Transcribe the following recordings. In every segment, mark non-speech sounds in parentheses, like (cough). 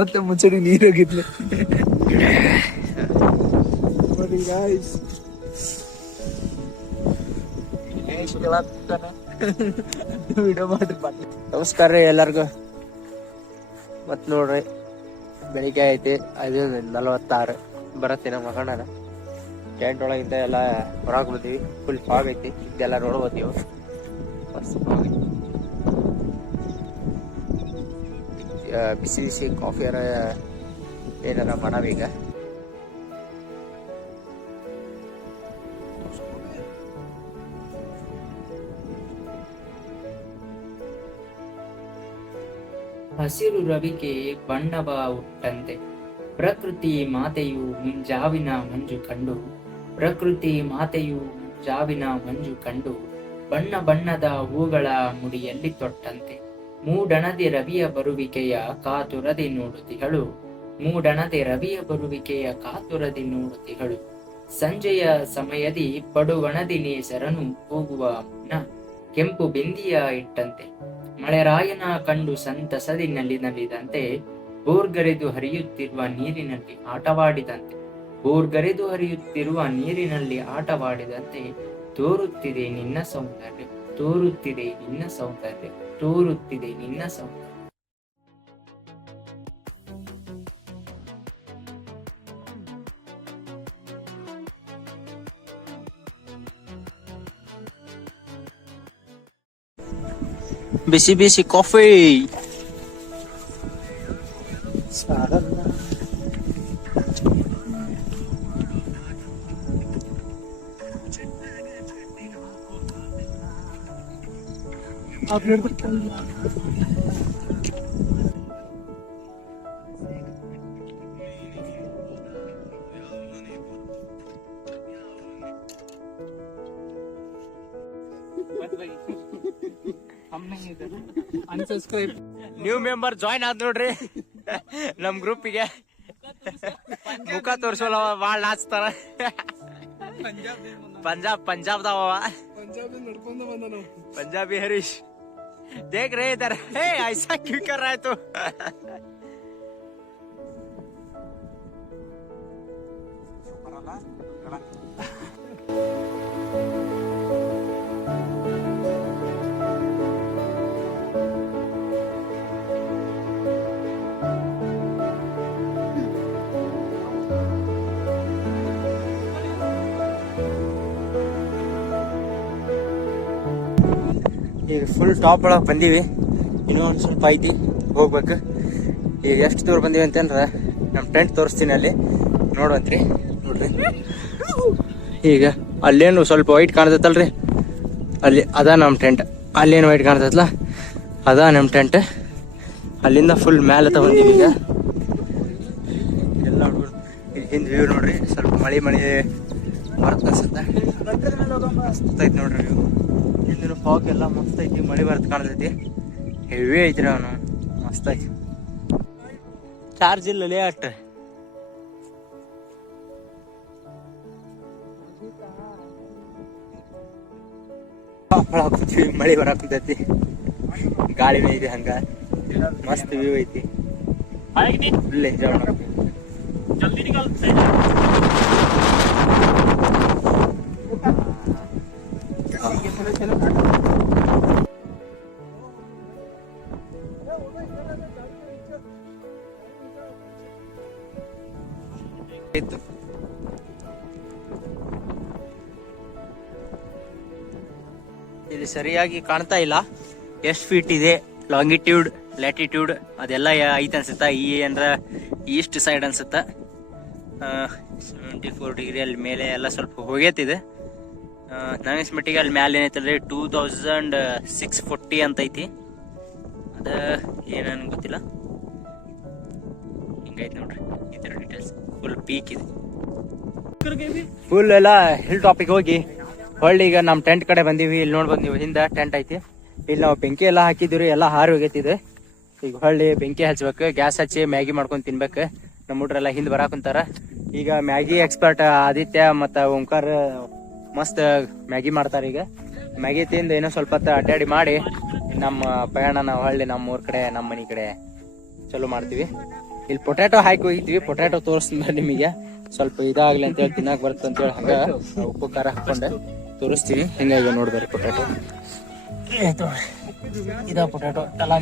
ಅರತ್ತೆ ಮುಚ್ಚಡಿ ನೀರು ಹೋಗಿದ್ಲು. ನೋಡಿ. ನಮಸ್ಕಾರ ರೀ ಎಲ್ಲರಿಗೂ. ಮತ್ ನೋಡ್ರಿ, ಬೆಳಿಗ್ಗೆ ಐತಿ, ಐದು ನಲವತ್ತಾರು. ಬರತ್ತೆ ನಮ್ಮ ಮಗಣ್ಣ ಟೆಂಟ್ ಒಳಗಿಂದ ಎಲ್ಲ ಹೊರಗೆ ಬಂದೀವಿ. ಫುಲ್ ಫಾಗ್ ಐತಿ. ಇದೆಲ್ಲ ನೋಡ್ಬೋದು ಬಿಸಿ ಬಿಸಿ ಕಾಫಿಯರ ಏನಾರ ಮಾಡವೀಗ ಹಸಿರು ರವಿಕೆ ಬಣ್ಣವ ಹುಟ್ಟಂತೆ. ಪ್ರಕೃತಿ ಮಾತೆಯು ಮುಂಜಾವಿನ ಮಂಜು ಕಂಡು. ಪ್ರಕೃತಿ ಮಾತೆಯು ಮುಂಜಾವಿನ ಮಂಜು ಕಂಡು. ಬಣ್ಣ ಬಣ್ಣದ ಹೂಗಳ ಮುಡಿಯಲ್ಲಿ ತೊಟ್ಟಂತೆ. ಮೂಡಣದೆ ರವಿಯ ಬರುವಿಕೆಯ ಕಾತುರದೆ ನೋಡುತ್ತಿಹಳು. ಮೂಡಣದೆ ರವಿಯ ಬರುವಿಕೆಯ ಕಾತುರದೆ ನೋಡುತ್ತಿಹಳು. ಸಂಜೆಯ ಸಮಯದಿ ಪಡುವಣದಿ ನೇಸರನು ಹೋಗುವ ಮುನ್ನ ಕೆಂಪು ಬಿಂದಿಯ ಇಟ್ಟಂತೆ. ಮಳೆರಾಯನ ಕಂಡು ಸಂತಸದಿ ನಲಿದಂತೆ ಬೋರ್ಗರೆದು ಹರಿಯುತ್ತಿರುವ ನೀರಿನಲ್ಲಿ ಆಟವಾಡಿದಂತೆ. ಬೋರ್ಗರೆದು ಹರಿಯುತ್ತಿರುವ ನೀರಿನಲ್ಲಿ ಆಟವಾಡಿದಂತೆ ತೋರುತ್ತಿದೆ ನಿನ್ನ ಸೌಂದರ್ಯ, ತೋರುತ್ತಿದೆ ನಿನ್ನ ಸೌಂದರ್ಯ. ತೋರುತ್ತಿದೆ ನಿನ್ನ ಸೌಂದರ್ಯ ಬಿಸಿ ಬಿಸಿ coffee unsubscribe new member join ಆದ್ ನೋಡ್ರಿ ನಮ್ ಗ್ರೂಪಿಗೆ ಮುಖ ತೋರ್ಸೋಲ್ಲ ಬಾಳ್ ನಾಚ್ತಾರ ಪಂಜಾಬ್ ಪಂಜಾಬ್ದವ ಪಂಜಾಬ್ ನಡ್ಕೊಂಡು देख रहे इधर। हे ऐसा क्यों कर रहा है तू? (laughs) ಈಗ ಫುಲ್ ಟಾಪ್ ಒಳಗೆ ಬಂದೀವಿ. ಇನ್ನೂ ಒಂದು ಸ್ವಲ್ಪ ಐತಿ, ಹೋಗ್ಬೇಕು. ಈಗ ಎಷ್ಟು ದೂರ ಬಂದೀವಿ ಅಂತಂದ್ರೆ ನಮ್ಮ ಟೆಂಟ್ ತೋರಿಸ್ತೀನಿ ಅಲ್ಲಿ. ನೋಡುವಂತ್ರಿ, ನೋಡ್ರಿ. ಈಗ ಅಲ್ಲೇನು ಸ್ವಲ್ಪ ವೈಟ್ ಕಾಣ್ತೈತಲ್ರಿ? ಅಲ್ಲಿ, ಅದ ನಮ್ಮ ಟೆಂಟ್ ಅಲ್ಲೇನು ವೈಟ್ ಕಾಣ್ತೈತಲ್ಲ ಅದ ನಮ್ಮ ಟೆಂಟ್ ಅಲ್ಲಿಂದ ಫುಲ್ ಮ್ಯಾಲೆ ಬಂದೀವಿ ಈಗ. ಎಲ್ಲ ಹುಡುಗರು ಹಿಂದೆ ವ್ಯೂ ನೋಡ್ರಿ, ಸ್ವಲ್ಪ ಮಳೆ ಮಳೆ ಬರುತ್ತೆ ಅನ್ಸುತ್ತೆ. ನೋಡ್ರಿ ವ್ಯೂ ಹಿಂದಿನ ಫಾಕ್ ಎಲ್ಲ ಮಸ್ತ್ ಐತಿ ಮಳೆ ಬರತ್ ಕಾಣ್ತೈತಿ. ಹೆವಿ ಐತ್ರಿ ಅವನು ಮಸ್ತ್ ಐತಿ. ಚಾರ್ಜ್ ಇಲ್ಲ ಲೇ ಅಷ್ಟ. ಕೂತೀವಿ ಮಳೆ ಗಾಳಿ ಗಾಳಿನೇ ಇದೆ ಹಂಗ. ಮಸ್ತ್ ವ್ಯೂ ಐತಿ. ಫುಲ್ ಎಂಜಾಯ್ ಮಾಡ್ತೀವಿ ಇತ್ತು ಇಲ್ಲಿ ಸರಿಯಾಗಿ ಕಾಣ್ತಾ ಇಲ್ಲ. ಎಷ್ಟು ಫೀಟ್ ಇದೆ ಲಾಂಗಿಟ್ಯೂಡ್ ಲ್ಯಾಟಿಟ್ಯೂಡ್ ಅದೆಲ್ಲ ಐತ್ ಅನ್ಸುತ್ತಾ? ಈ ಅಂದ್ರೆ ಈಸ್ಟ್ ಸೈಡ್ ಅನ್ಸುತ್ತಾ? ಸೆವೆಂಟಿ ಫೋರ್ ಡಿಗ್ರಿ ಅಲ್ಲಿ ಮೇಲೆ ಎಲ್ಲ ಸ್ವಲ್ಪ ಹೋಗೇತಿದೆ. ನನಗೆ ಮಟ್ಟಿಗೆ ಅಲ್ಲಿ ಮ್ಯಾಲೆ ಏನೈತಲ್ರಿ ಟೂ ತೌಸಂಡ್ ಸಿಕ್ಸ್ ಫೋರ್ಟಿ ಅಂತ ಐತಿ. ಅದ ಏನನ್ ಗೊತ್ತಿಲ್ಲ. ಹಿಂಗೈತಿ ನೋಡ್ರಿ. ಥರ ಡೀಟೇಲ್ಸ್ ಫುಲ್ ಪೀಕ್ ಇದೆ. ಫುಲ್ ಎಲ್ಲ ಹಿಲ್ ಟಾಪಿಗೆ ಹೋಗಿ. ಹೊಳ್ಳಿ ಈಗ ನಮ್ಮ ಟೆಂಟ್ ಕಡೆ ಬಂದೀವಿ. ಇಲ್ಲಿ ನೋಡ್ಬೋದು ನೀವು ಹಿಂದೆ ಟೆಂಟ್ ಐತಿ. ಇಲ್ಲಿ ನಾವು ಬೆಂಕಿ ಎಲ್ಲ ಹಾಕಿದ್ವಿ ಎಲ್ಲ ಹಾರಿ ಹೋಗೈತಿದೆ. ಈಗ ಹೊಳ್ಳಿ ಬೆಂಕಿ ಹಚ್ಬೇಕು ಗ್ಯಾಸ್ ಹಚ್ಚಿ ಮ್ಯಾಗಿ ಮಾಡ್ಕೊಂಡು ತಿನ್ಬೇಕು. ನಮ್ಮ ಹುಡ್ರೆಲ್ಲ ಹಿಂದೆ ಬರಾಕುಂತಾರ ಈಗ ಮ್ಯಾಗಿ ಎಕ್ಸ್ಪರ್ಟ್ ಆದಿತ್ಯ ಮತ್ತು ಓಂಕಾರ ಮಸ್ತ್ ಮ್ಯಾಗಿ ಮಾಡ್ತಾರೆ ಈಗ. ಮ್ಯಾಗಿ ತಿಂದು ಏನೋ ಸ್ವಲ್ಪ ಹೊತ್ತು ಅಡ್ಡಾಡಿ ಮಾಡಿ ನಮ್ಮ ಪ್ರಯಾಣ ನಾವು ಹೊಳ್ಳಿ ನಮ್ಮ ಊರ ಕಡೆ, ನಮ್ಮ ಮನೆ ಕಡೆ ಚಲೋ ಮಾಡ್ತೀವಿ. ಇಲ್ಲಿ ಪೊಟ್ಯಾಟೊ ಹಾಕಿ ಹೋಗಿದ್ವಿ ಪೊಟ್ಯಾಟೊ ತೋರಿಸ್ತೀನಿ ನಿಮಗೆ. ಸ್ವಲ್ಪ ಇದಾಗ್ಲಿ ಅಂತೇಳಿ ತಿನ್ನಕ್ ಬರ್ತ ಅಂತೇಳಿ ಹಂಗ ಉಪ್ಪು ಖಾರ ಹಾಕೊಂಡೆ. ತೋರಿಸ್ತೀನಿ. ಹೆಂಗಾಗಿ ನೋಡ್ಬಾರಿ ಪೊಟ್ಯಾಟೊ ಇದ ಪೊಟ್ಯಾಟೊ ಎಲ್ಲ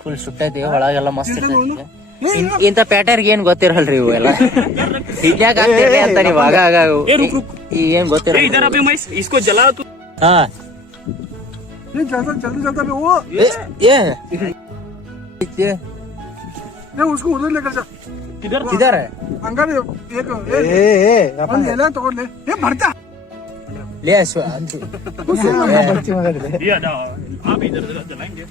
ಫುಲ್ ಸುಟ್ಟೈತಿ ಒಳಗೆಲ್ಲ ಮಸ್ತ್ ಇರ್ತೈತಿ ಇಂತ ಪ್ಯಾಟರ್ಗ್ ಏನ್ ಗೊತ್ತಿರಲ್ರಿ ಇವು ಎಲ್ಲ? ಹೀಗ್ಯಾಕ ಆಗ್ತಿರ್ಲಿ ಆಗ ಏನ್ ಗೊತ್ತಿರಲ್ಲ ಹಾ. ಏನ್ ಚಲ್ತಾ ಚಲ್ತಾ ಏ ಏ ಏ ಉಸ್ಕೋ ಉರ್ಲಿಲ್ಲ ಕಳ್ಸ ಏಕ ಏ ಏ ಒಂದ್ ಎಲೆ ತಗೊಂಡ್ಲೆ ಏ ಬರ್ತಾ ಲೇ ಅಶ್ವ ಏ ಅದ ಆ ಬೀದರ್ ಅದಲ್ಲ ಹಿಂಗೆ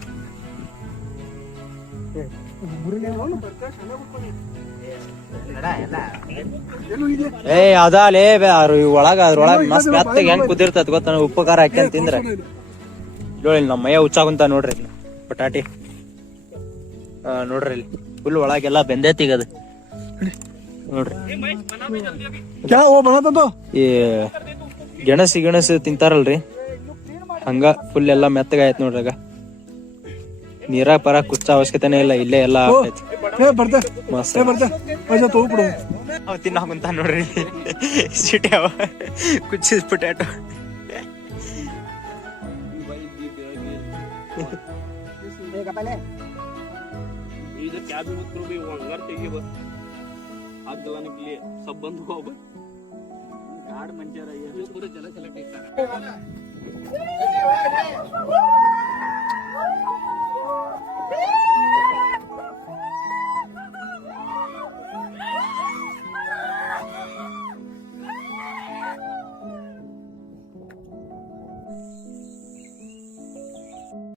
ಏ ಅದಾಲೇ ಒಳಗ ಅದ್ರೊಳಗ ಮಸ್ತ್ ಮೆತ್ತಗೆ ಹೆಂಗ್ ಕುದಿರ್ತದ ಗೊತ್ತ ಉಪ್ಪು ಖಾರ ಹಾಕ್ಯಂತ ತಿಂದ್ರೆ ಇಲ್ಲಿ ನಮ್ಮ ಮೈಯ ಹುಚ್ಚಾಗುಂತ ನೋಡ್ರಿ ಪಟಾಟಿ. ನೋಡ್ರಿ ಇಲ್ಲಿ. ಫುಲ್ ಒಳಗೆಲ್ಲ ಬೆಂದೈತಿಗ ಅದು ನೋಡ್ರಿ. ಈ ಗೆಣಸಿ ಗೆಣಸು ತಿಂತಾರಲ್ರಿ. ಹಂಗ ಫುಲ್ ಎಲ್ಲ ಮೆತ್ತಗ ಆಯ್ತು ನೋಡ್ರಾಗ ನೀರ ಪರ ಕುಚ್ಚ ಅವಶ್ಯಕತೆನೇ ಇಲ್ಲ ಇಲ್ಲೇ ಎಲ್ಲ ತಿನ್ನ ಕುಂತ ನೋಡ್ರಿ. ಸಿಟಿ ಅವ. ಕುಚ್ಚಿಸ್ (laughs) पहले इधर क्या भी मत करो भाई वो अंगार चाहिए बस। आग जलाने के लिए सब बंद हुआ बस गाड़ चला चला